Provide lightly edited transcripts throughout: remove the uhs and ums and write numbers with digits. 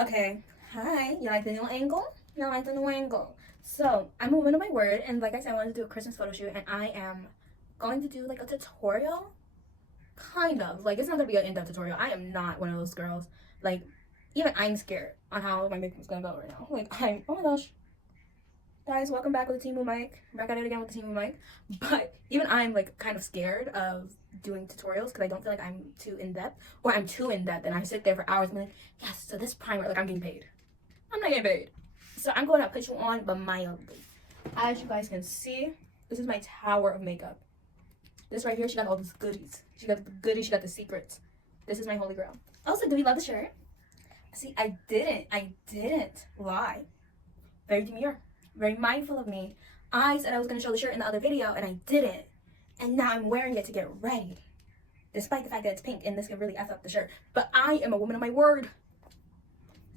Okay, hi. You like the new angle? You like the new angle? So, I'm a woman of my word, and like I said, I wanted to do a Christmas photo shoot, and I am going to do like a tutorial. Kind of. Like, it's not gonna be an in-depth tutorial. I am not one of those girls. Like, even I'm scared on how my makeup's gonna go right now. Oh my gosh. Guys, welcome back with the Timu mic. Back at it again with the Timu mic. But even I'm like kind of scared of doing tutorials because I don't feel like I'm too in-depth. Or I'm too in-depth and I sit there for hours and be like, yes, so this primer, like I'm getting paid. I'm not getting paid. So I'm going to put you on, but mildly. As you guys can see, this is my tower of makeup. This right here, she got all these goodies. She got the goodies, she got the secrets. This is my holy grail. Also, do we love the shirt? See, I didn't lie. Very demure. Very mindful of me. I said I was going to show the shirt in the other video, and I didn't. And now I'm wearing it to get ready. Despite the fact that it's pink, and this can really F up the shirt. But I am a woman of my word.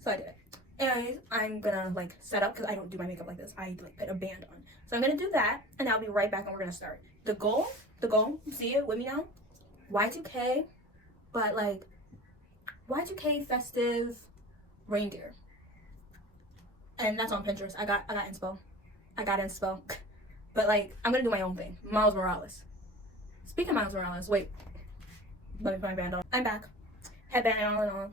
So I did it. Anyways, I'm gonna like set up because I don't do my makeup like this. I like put a band on. So I'm gonna do that and I'll be right back and we're gonna start. The goal, see it with me now? Y2K, but like Y2K festive reindeer. And that's on Pinterest. I got inspo. But like I'm gonna do my own thing. Miles Morales. Speaking of Miles Morales, wait. Let me put my band on. I'm back. Headband and all and all.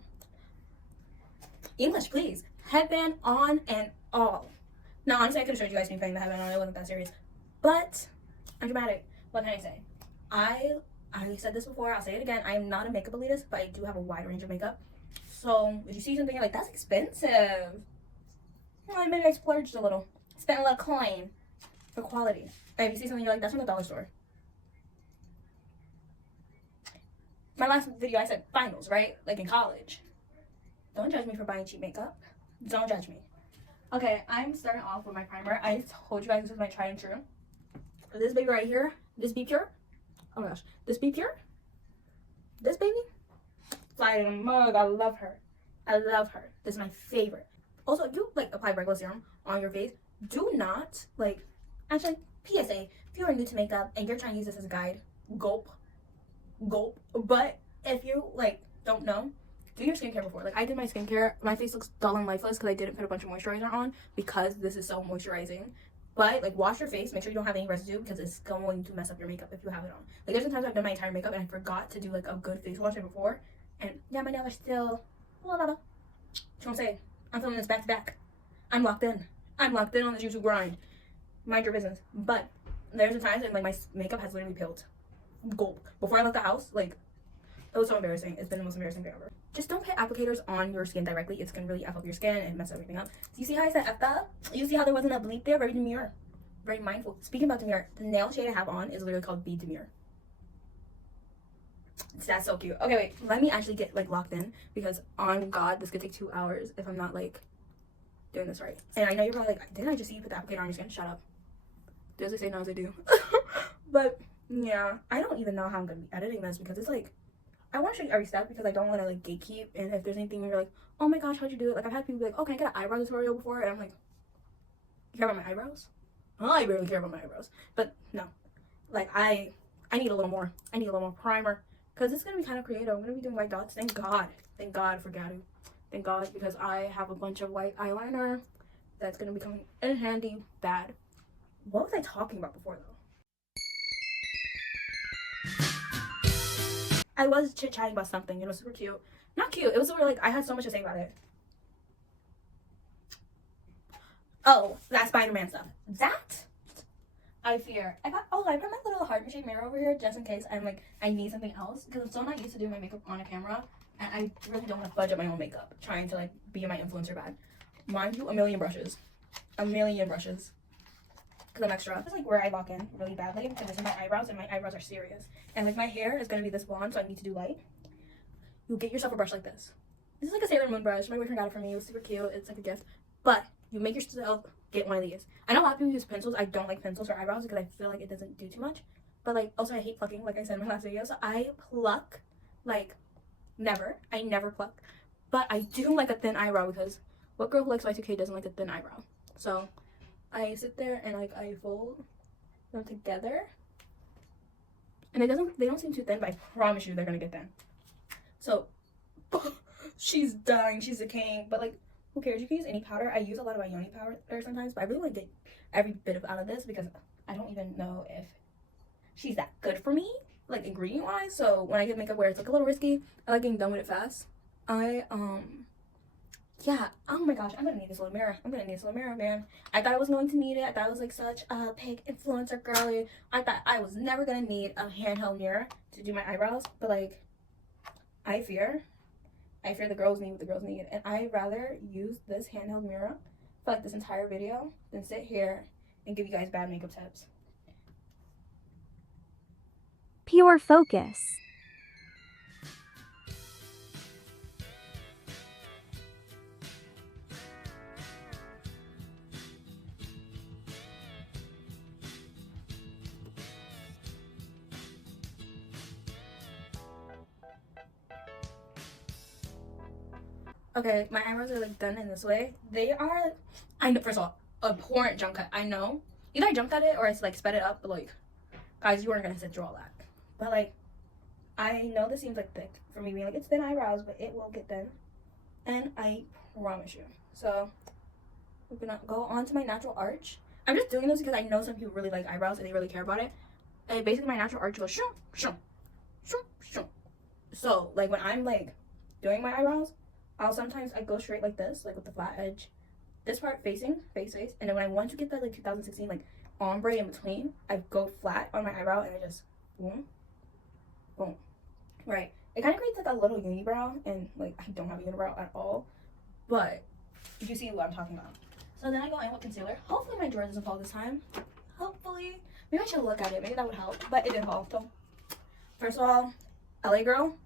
English, please. Headband on and all. Now, honestly, I could have showed you guys me putting the headband on. It wasn't that serious. But I'm dramatic. What can I say? I said this before. I'll say it again. I am not a makeup elitist, but I do have a wide range of makeup. So if you see something you're like, that's expensive. Well, maybe I splurged a little. Spent a little coin for quality. And if you see something you're like, that's from the dollar store. My last video, I said finals, right? Like in college. Don't judge me for buying cheap makeup. Don't judge me. Okay, I'm starting off with my primer. I told you guys this is my tried and true. This baby right here, this Be Pure. Oh my gosh, this Be Pure. This baby. Fly in a mug. I love her. I love her. This is my favorite. Also, if you like apply regular serum on your face, do not like. Actually, PSA: if you are new to makeup and you're trying to use this as a guide, gulp. But if you like don't know, do your skincare before. Like I did my skincare. My face looks dull and lifeless because I didn't put a bunch of moisturizer on because this is so moisturizing. But like wash your face, make sure you don't have any residue because it's going to mess up your makeup if you have it on. Like there's been times I've done my entire makeup and I forgot to do like a good face wash before. And yeah, my nails are still la la la. Don't say I'm filming this back to back. I'm locked in. I'm locked in on the YouTube grind. Mind your business. But there's been times and like my makeup has literally peeled. Gulp. Before I left the house, like it was so embarrassing. It's been the most embarrassing thing ever. Just don't put applicators on your skin directly. It's gonna really F up your skin and mess everything up. So you see how I said F up? You see how there wasn't a bleep there? Very demure. Very mindful. Speaking about demure, the nail shade I have on is literally called Be Demure. That's so cute. Okay, wait. Let me actually get like locked in because on God, this could take 2 hours if I'm not like doing this right. And I know you're probably like, didn't I just see you put the applicator on your skin? Shut up. Do as I say, no as I do. But yeah, I don't even know how I'm gonna be editing this because it's like I want to show you every step because I don't want to like gatekeep. And if there's anything where you're like, oh my gosh, how'd you do it? Like I've had people be like, oh, can I get an eyebrow tutorial before? And I'm like, you care about my eyebrows? Oh, I barely care about my eyebrows. But no, like I need a little more. I need a little more primer because it's gonna be kind of creative. I'm gonna be doing white dots. Thank God for Gadu. Thank God because I have a bunch of white eyeliner that's gonna be coming in handy bad. What was I talking about before though? I was chit-chatting about something, super cute. Not cute, it was super like, I had so much to say about it. Oh, that Spider-Man stuff. That, I fear. I put my little heart-shaped mirror over here just in case I'm like, I need something else. Because I'm so not used to doing my makeup on a camera. And I really don't want to budget my own makeup. Trying to like, be my influencer bad. Mind you, a million brushes. Because I'm extra. This is like where I lock in really badly because this is my eyebrows and my eyebrows are serious. And like my hair is going to be this blonde, so I need to do light. You get yourself a brush like this. This is like a Sailor Moon brush. My boyfriend got it for me. It was super cute. It's like a gift. But you make yourself get one of these. I know a lot of people use pencils. I don't like pencils for eyebrows because I feel like it doesn't do too much. But like also I hate plucking like I said in my last video. So I pluck like never. I never pluck. But I do like a thin eyebrow because what girl who likes Y2K doesn't like a thin eyebrow? So I sit there and like I fold them together, and they don't seem too thin, but I promise you they're gonna get thin. So she's dying, she's decaying. But like, who cares? You can use any powder. I use a lot of Ioni powder sometimes, but I really want to get every bit of out of this because I don't even know if she's that good for me, like ingredient wise. So when I get makeup where it's like a little risky, I like getting done with it fast. Yeah, oh my gosh, I'm gonna need this little mirror. I'm gonna need this little mirror, man. I thought I was going to need it. I thought I was like such a big influencer girly. I thought I was never gonna need a handheld mirror to do my eyebrows, but like, I fear the girls need what the girls need, and I'd rather use this handheld mirror for like this entire video than sit here and give you guys bad makeup tips. Pure focus. Okay, my eyebrows are like done in this way. They are, I know, first of all, abhorrent jump cut. I know. Either I jump cut it or I like sped it up, but like, guys, you weren't gonna sit through all that. But like, I know this seems like thick for me being like, it's thin eyebrows, but it will get thin. And I promise you. So, we're gonna go on to my natural arch. I'm just doing this because I know some people really like eyebrows and they really care about it. And basically my natural arch goes shoo, shoo, shoo, shoo. So, like when I'm like doing my eyebrows, I'll sometimes I go straight like this, like with the flat edge. This part facing, face. And then when I want to get that like 2016 like ombre in between, I go flat on my eyebrow and I just boom, boom. Right. It kind of creates like a little unibrow, and like I don't have a unibrow at all. But you see what I'm talking about. So then I go in with concealer. Hopefully my drawer doesn't fall this time. Hopefully. Maybe I should look at it. Maybe that would help. But it did fall. So first of all, LA girl,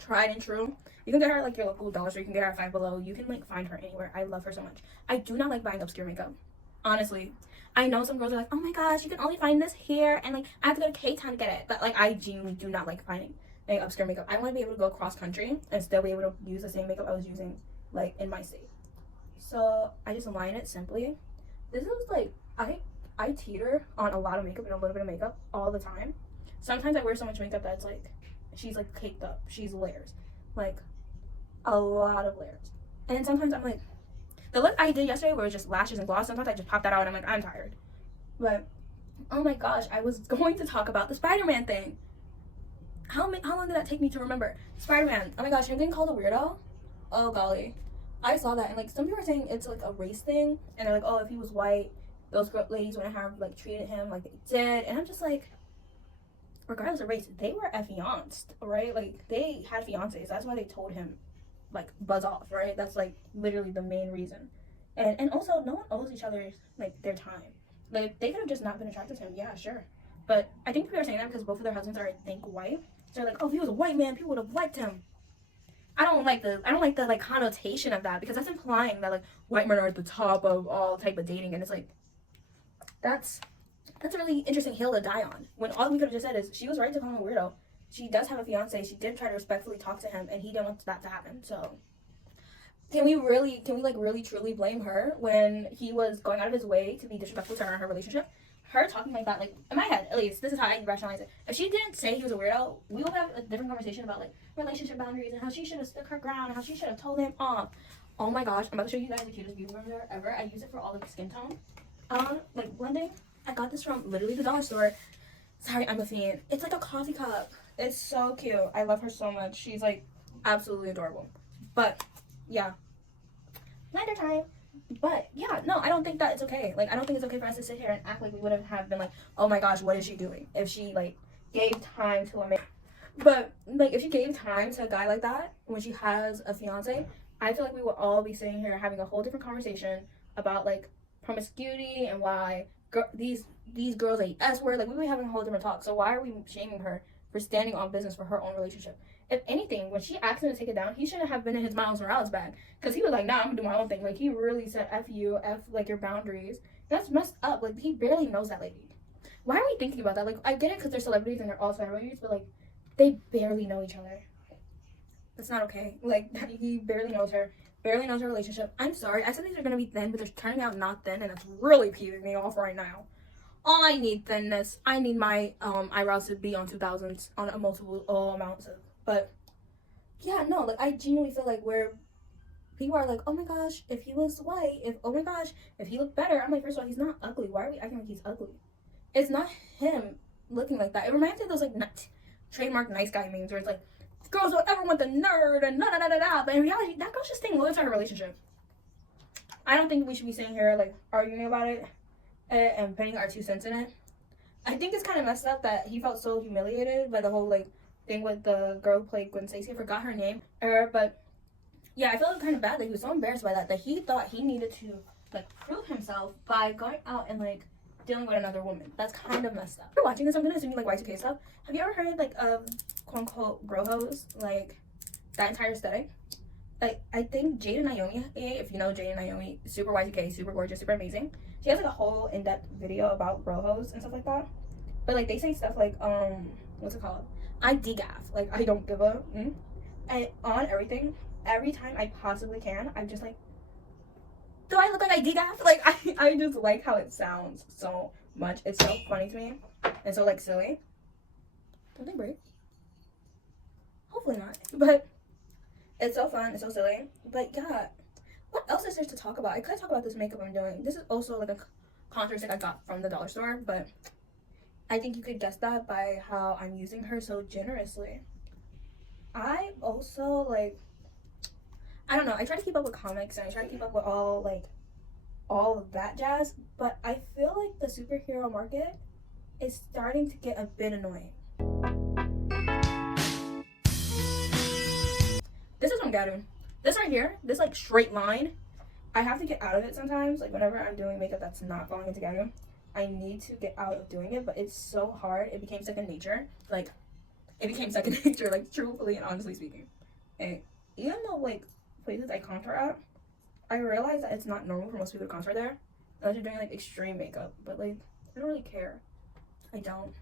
tried and true. You can get her at like your local dollar store. You can get her at Five Below. You can like find her anywhere. I love her so much. I do not like buying obscure makeup. Honestly. I know some girls are like, oh my gosh, you can only find this here, and like I have to go to K-Town to get it. But like I genuinely do not like finding like obscure makeup. I want to be able to go cross country and still be able to use the same makeup I was using like in my state. So I just line it simply. This is like I teeter on a lot of makeup and a little bit of makeup all the time. Sometimes I wear so much makeup that it's like she's like caked up. She's layers. Like a lot of layers. And then sometimes I'm like, the look I did yesterday where it was just lashes and gloss, sometimes I just pop that out and I'm like, I'm tired. But oh my gosh, I was going to talk about the Spider-Man thing. How long did that take me to remember? Spider-Man. Oh my gosh, him getting called a weirdo? Oh golly. I saw that, and like some people are saying it's like a race thing, and they're like, oh, if he was white, those ladies wouldn't have like treated him like they did. And I'm just like, regardless of race, they were affianced, right? Like they had fiancés. That's why they told him like buzz off, right? That's like literally the main reason. And also no one owes each other like their time. Like they could have just not been attracted to him, yeah, sure. But I think people are saying that because both of their husbands are, I think, white. So they're like, oh, if he was a white man, people would have liked him. I don't like the like connotation of that, because that's implying that like white men are at the top of all type of dating, and it's like that's a really interesting hill to die on. When all we could have just said is she was right to call him a weirdo. She does have a fiance. She did try to respectfully talk to him, and he didn't want that to happen. So can we really truly blame her when he was going out of his way to be disrespectful to her in her relationship? Her talking like that, like in my head at least, this is how I rationalize it. If she didn't say he was a weirdo, we would have a different conversation about like relationship boundaries and how she should have stuck her ground and how she should have told him off. Oh my gosh, I'm about to show you guys the cutest beauty blender ever. I use it for all the skin tone. Like blending. I got this from literally the dollar store. Sorry, I'm a fiend. It's like a coffee cup. It's so cute. I love her so much. She's like absolutely adorable. But yeah, blender time. But yeah, no, I don't think that it's okay. Like I don't think it's okay for us to sit here and act like we would have been like, oh my gosh, what is she doing? If she like gave time to a man. But like if she gave time to a guy like that when she has a fiance, I feel like we would all be sitting here having a whole different conversation about like promiscuity and why these girls are S word. Like we would be having a whole different talk. So why are we shaming her for standing on business for her own relationship? If anything, when she asked him to take it down, he shouldn't have been in his Miles Morales bag, because he was like, nah, I'm gonna do my own thing. Like he really said F you, F like your boundaries. That's messed up. Like he barely knows that lady. Why are we thinking about that? Like I get it because they're celebrities and they're all celebrities, but like they barely know each other. That's not okay. Like he barely knows her relationship. I'm sorry, I said these are gonna be thin, but they're turning out not thin, and it's really peeving me off right now. I need thinness. I need my eyebrows to be on 2000s on a multiple amounts of, but yeah, no, like I genuinely feel like where people are like, oh my gosh, if he was white, if oh my gosh, if he looked better. I'm like, first of all, he's not ugly. Why are we acting like he's ugly? It's not him looking like that. It reminds me of those like trademark nice guy memes where it's like, girls don't ever want the nerd and da da da da da. But in reality, that girl's just staying loyal to her relationship. I don't think we should be sitting here like arguing about it and putting our 2 cents in it. I think it's kind of messed up that he felt so humiliated by the whole like thing with the girl who played Gwen Stacy. I forgot her name. But yeah, I felt kind of bad that he was so embarrassed by that he thought he needed to like prove himself by going out and like dealing with another woman. That's kind of messed up. If you're watching this, I'm gonna assume you like Y2K stuff. Have you ever heard like of quote unquote bro-hos, like that entire aesthetic? Like I think Jade and Naomi, if you know Jade and Naomi, super Y2K, super gorgeous, super amazing. She has like a whole in-depth video about bro-hos and stuff like that. But like they say stuff like what's it called? I degaff. Like I don't give a and on everything. Every time I possibly can, I'm just like, do I look like I degaff? Like I just like how it sounds so much. It's so funny to me and so like silly. Don't they break? Hopefully not. But it's so fun. It's so silly. But yeah, what else is there to talk about? I could talk about this makeup I'm doing. This is also like a contour stick I got from the dollar store, but I think you could guess that by how I'm using her so generously. I also like, I don't know, I try to keep up with comics and I try to keep up with all of that jazz, but I feel like the superhero market is starting to get a bit annoying. This is from Garu. This right here, this like straight line, I have to get out of it sometimes. Like whenever I'm doing makeup that's not falling into Garu, I need to get out of doing it, but it's so hard. It became second nature. Like, it became second nature, like truthfully and honestly speaking. And even though like places I contour at, I realize that it's not normal for most people to contour there unless you're doing like extreme makeup. But like, I don't really care. I don't.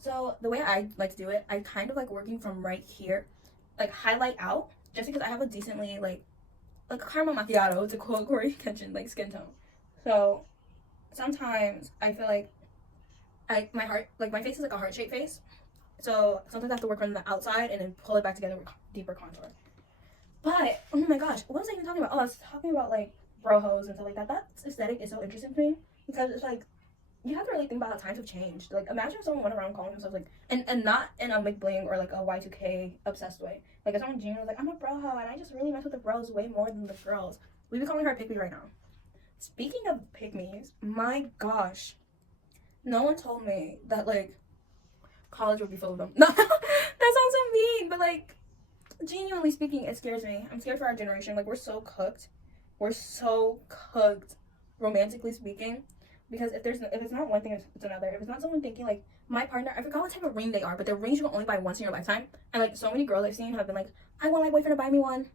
So the way I like to do it, I kind of like working from right here, like highlight out, just because I have a decently like caramel macchiato to quote Corey Kitchen like skin tone. So sometimes I feel like my face is like a heart shaped face. So sometimes I have to work on the outside and then pull it back together with deeper contour. But oh my gosh, what was I even talking about? Oh, I was talking about like bro-hos and stuff like that. That aesthetic is so interesting to me because it's like you have to really think about how times have changed. Like imagine if someone went around calling themselves like and not in a big bling or like a Y2K obsessed way. Like if someone genuinely was like, I'm a bro-ho and I just really mess with the bros way more than the girls. We'd be calling her a pick me right now. Speaking of pick me's, my gosh, no one told me that like college would be full of them. No, that sounds so mean, but like genuinely speaking, it scares me. I'm scared for our generation. Like we're so cooked. We're so cooked, romantically speaking. Because if it's not one thing, it's another. If it's not someone thinking like my partner, I forgot what type of ring they are, but they're rings you can only buy once in your lifetime. And like so many girls I've seen have been like, I want my boyfriend to buy me one.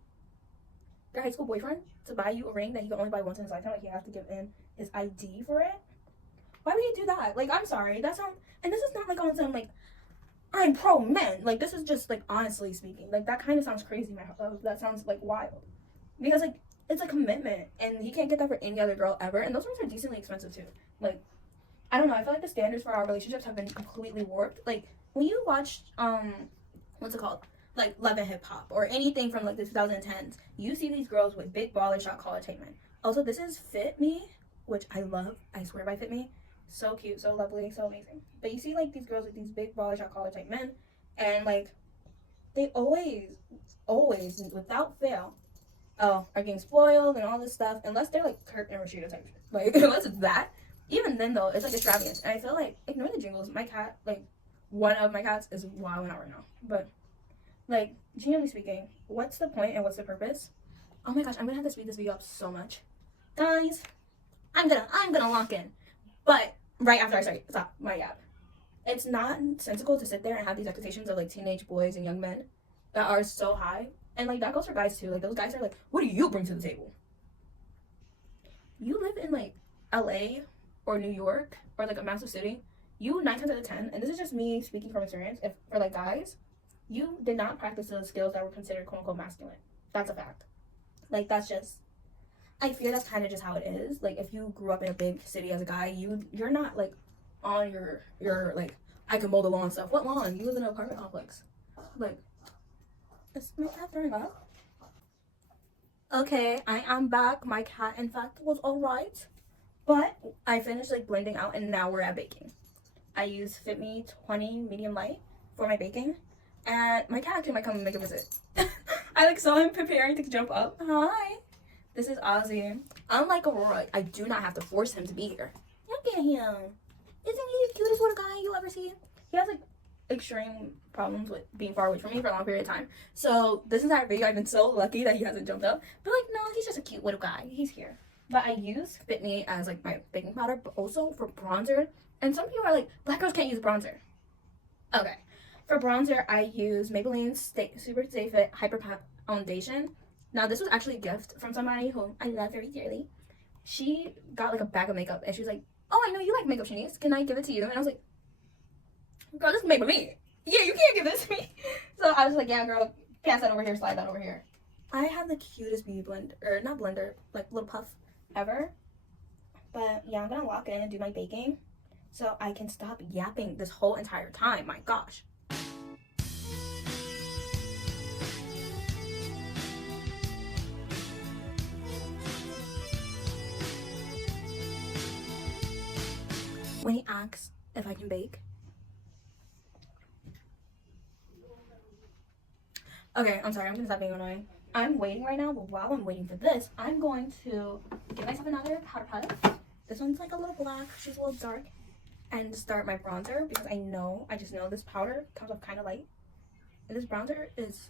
Their high school boyfriend to buy you a ring that he can only buy once in his lifetime. Like you have to give in his ID for it. Why would he do that? Like I'm sorry, that sounds. And this is not like on some like I'm pro men. Like this is just like honestly speaking. Like that kind of sounds crazy. That sounds like wild because like it's a commitment and he can't get that for any other girl ever. And those rings are decently expensive too. Like I don't know. I feel like the standards for our relationships have been completely warped. Like when you watch what's it called? Like Love and Hip Hop or anything from like the 2010s, you see these girls with big baller shot collar type men. Also, this is Fit Me, which I love. I swear by Fit Me. So cute, so lovely, so amazing. But you see like these girls with these big baller shot collar type men, and like they always, without fail, are getting spoiled and all this stuff. Unless they're like Kirk and Rashida type shit. Like unless it's that. Even then though, it's like extravagance. And I feel like ignore the jingles. My cat, like one of my cats, is wilding out right now. But like genuinely speaking, what's the point and what's the purpose? Oh my gosh, I'm gonna have to speed this video up so much, guys. I'm gonna lock in, but right after I stop my yap. It's nonsensical to sit there and have these expectations of like teenage boys and young men that are so high, and like that goes for guys too. Like those guys are like, what do you bring to the table? You live in like LA or New York or like a massive city. You 9 times out of 10, and this is just me speaking from experience. If for like guys, you did not practice those skills that were considered quote unquote masculine. That's a fact. Like that's just. I feel that's kind of just how it is. Like if you grew up in a big city as a guy, you're not like on your like I can mow the lawn stuff. What lawn? You live in an apartment complex. Like Is my cat throwing up? Okay, I am back. My cat, in fact, was alright. But I finished like blending out and now we're at baking. I use Fit Me 20 medium light for my baking. And my cat actually might come and make a visit. I like saw him preparing to jump up. Hi. This is Ozzy. Unlike Aurora, I do not have to force him to be here. Look at him. Isn't he the cutest little guy you'll ever see? He has like extreme problems with being far away from me for a long period of time. So this entire video I've been so lucky that he hasn't jumped up. But like no, he's just a cute little guy. He's here. But I use Fit Me as like my baking powder, but also for bronzer. And some people are like, black girls can't use bronzer. Okay. For bronzer, I use Maybelline Super Stay Fit Hyper Foundation. Now, this was actually a gift from somebody who I love very dearly. She got like a bag of makeup and she was like, oh, I know you like makeup, Shanice. Can I give it to you? And I was like, girl, this is Maybelline. Yeah, you can't give this to me. So I was like, yeah, girl, pass that over here, slide that over here. I have the cutest beauty blender, or not blender, like little puff ever. But yeah, I'm gonna walk in and do my baking so I can stop yapping this whole entire time. My gosh. When he asks if I can bake. Okay, I'm sorry, I'm gonna stop being annoying. I'm waiting right now, but while I'm waiting for this, I'm going to give myself another powder puff. This one's like a little black, she's a little dark. And start my bronzer because I just know this powder comes off kind of light. And this bronzer is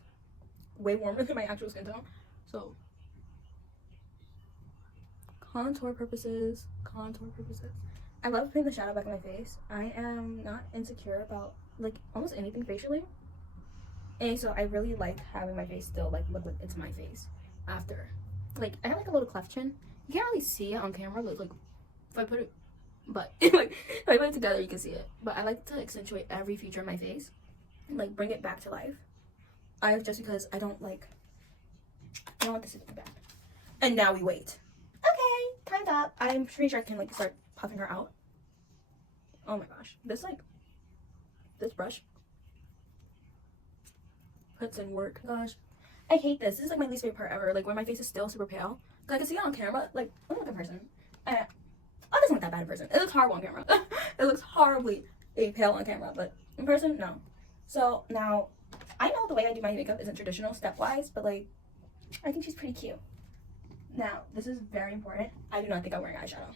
way warmer than my actual skin tone. So, contour purposes. I love putting the shadow back in my face. I am not insecure about like almost anything facially. And so I really like having my face still like look like it's my face after. Like I have like a little cleft chin. You can't really see it on camera, but like if I put it like if I put it together you can see it. But I like to accentuate every feature of my face and like bring it back to life. Just because I don't want this to be bad. And now we wait. Okay, time's up. I'm pretty sure I can like start puffing her out. Oh my gosh. This brush puts in work. Gosh. I hate this. This is like my least favorite part ever. Like when my face is still super pale. Cause I can see it on camera. Like, I'm like a person. Oh, it doesn't look that bad in person. It looks horrible on camera. It looks horribly pale on camera, but in person, no. So now, I know the way I do my makeup isn't traditional stepwise, but like, I think she's pretty cute. Now, this is very important. I do not think I'm wearing eyeshadow.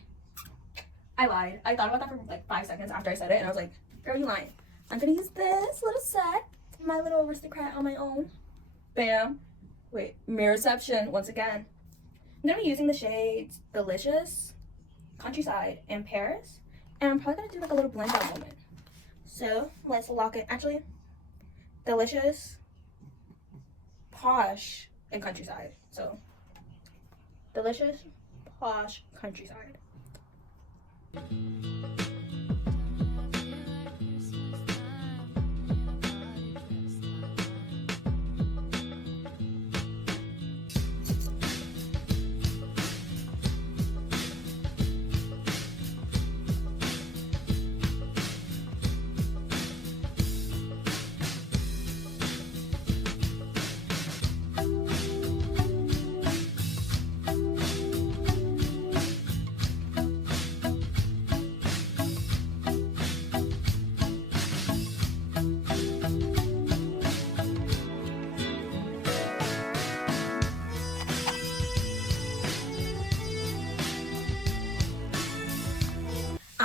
I lied. I thought about that for like 5 seconds after I said it, and I was like, girl, you lying. I'm gonna use this little set. My little aristocrat on my own. Bam. Wait, Mirrorception once again. I'm gonna be using the shades Delicious, Countryside, and Paris. And I'm probably gonna do like a little blend out moment. So let's lock it. Actually, Delicious, Posh, and Countryside. So Delicious, Posh, Countryside.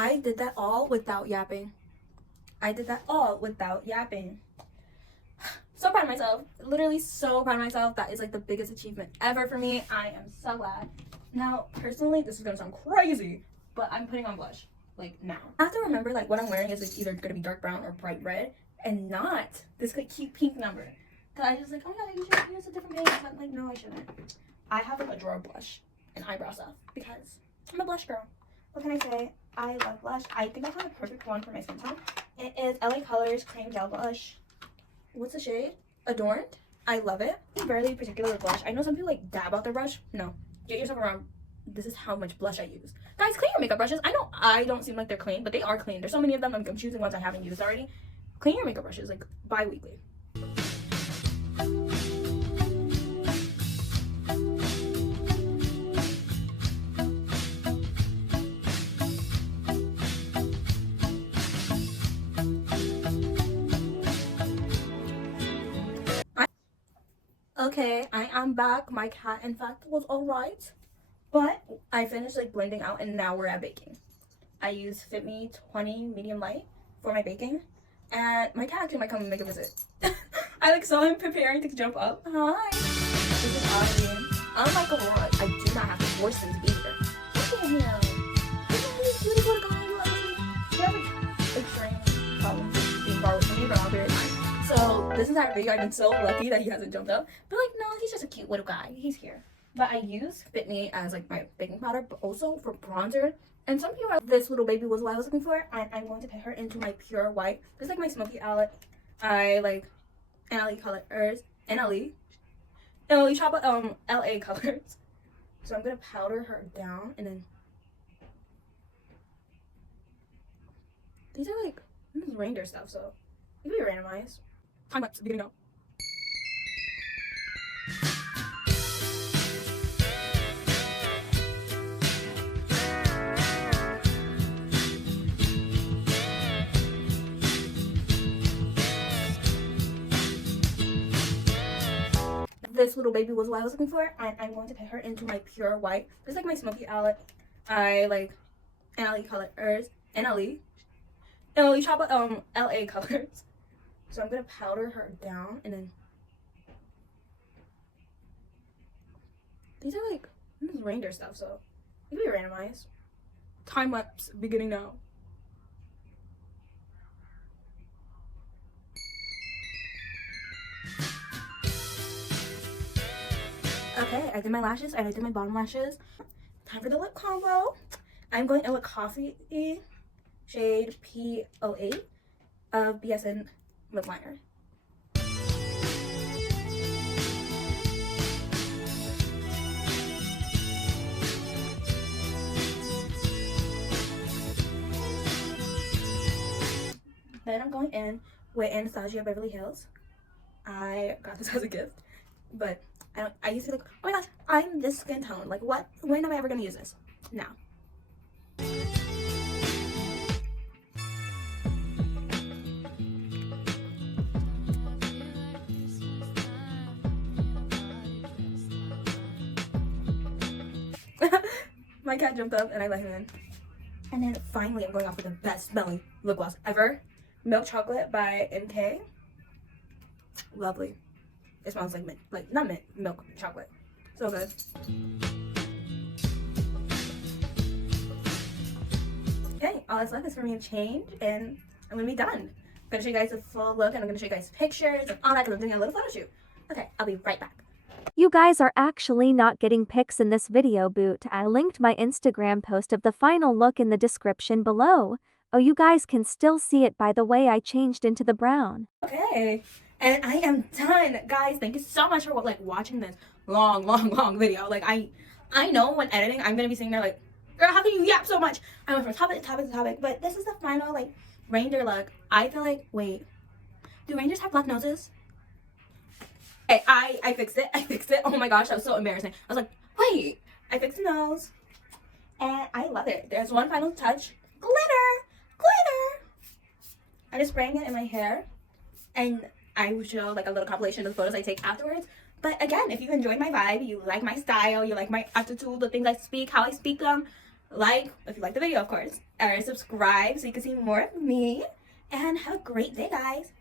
I did that all without yapping. So proud of myself. Literally so proud of myself. That is like the biggest achievement ever for me. I am so glad. Now, personally, this is gonna sound crazy, but I'm putting on blush like now. I have to remember like what I'm wearing is like either gonna be dark brown or bright red and not this like cute pink number. Cause I just like, oh my god, you should use a different pink. But like, no, I shouldn't. I have like a drawer of blush and eyebrow stuff because I'm a blush girl. What can I say? I love blush. I think I found the perfect one for my skin tone. It is LA Colors Cream Gel Blush. What's the shade? Adorned. I love it. I'm barely particular with blush. I know some people like dab out their brush. No. Get yourself around. This is how much blush I use. Guys, clean your makeup brushes. I know I don't seem like they're clean, but they are clean. There's so many of them. I'm choosing ones I haven't used already. Clean your makeup brushes like bi-weekly. Okay, I am back. My cat, in fact, was alright. But I finished like blending out and now we're at baking. I use Fit Me 20 medium light for my baking. And my cat actually might come and make a visit. I like saw him preparing to jump up. Hi. This is Audrey. Unlike Aurora, I do not have to force him to be here. Look at him. He's a really beautiful guy. You like, he has like extreme problems being far away from me, but I'm very fine. So this entire video, I've been so lucky that he hasn't jumped up. But like, no, he's just a cute little guy. He's here. But I use Fit Me as like my baking powder, but also for bronzer. And some people are, this little baby was what I was looking for, and I'm going to put her into my pure white. This is like my smoky outlet. I like NLE colors, NLE chocolate, LA colors. So I'm gonna powder her down, and then these are like this is reindeer stuff, so it can be randomized. Time lapse, beginning now. This little baby was what I was looking for, and I'm going to put her into my pure white. This is like my smoky outlet. I like NLE colors, NLE chocolate, LA colors. So I'm gonna powder her down, and then these are like this is reindeer stuff, so it can be randomized. Time lapse, beginning now. Okay, I did my lashes and I did my bottom lashes. Time for the lip combo. I'm going in with Coffee shade P08 of BSN lip liner. Then I'm going in with Anastasia Beverly Hills. I got this as a gift, but I used to be like, oh my gosh, I'm this skin tone. Like, what? When am I ever gonna use this? Now. My cat jumped up and I let him in. And then finally, I'm going off with the best smelling lip gloss ever. Milk Chocolate by MK. Lovely. It smells like mint, like not mint, milk chocolate. So good. Okay, all that's left is for me to change, and I'm gonna be done. I'm gonna show you guys a full look, and I'm gonna show you guys pictures and all that, because I'm doing a little photo shoot. Okay, I'll be right back. You guys are actually not getting pics in this video boot. I linked my Instagram post of the final look in the description below. Oh, you guys can still see it by the way I changed into the brown. Okay. And I am done, guys. Thank you so much for like watching this long video. Like I know when editing, I'm gonna be sitting there like, girl, how can you yap so much? I went from topic to topic to topic, but this is the final like reindeer look. I feel like, wait, do reindeers have black noses? Okay, I fixed it. I fixed it. Oh my gosh, that was so embarrassing. I was like, wait, I fixed the nose, and I love it. There's one final touch, glitter. I'm just spraying it in my hair, and I will show like a little compilation of the photos I take afterwards. But again, if you enjoyed my vibe, you like my style, you like my attitude, the things I speak, how I speak them, like, if you like the video, of course, or subscribe so you can see more of me. And have a great day, guys.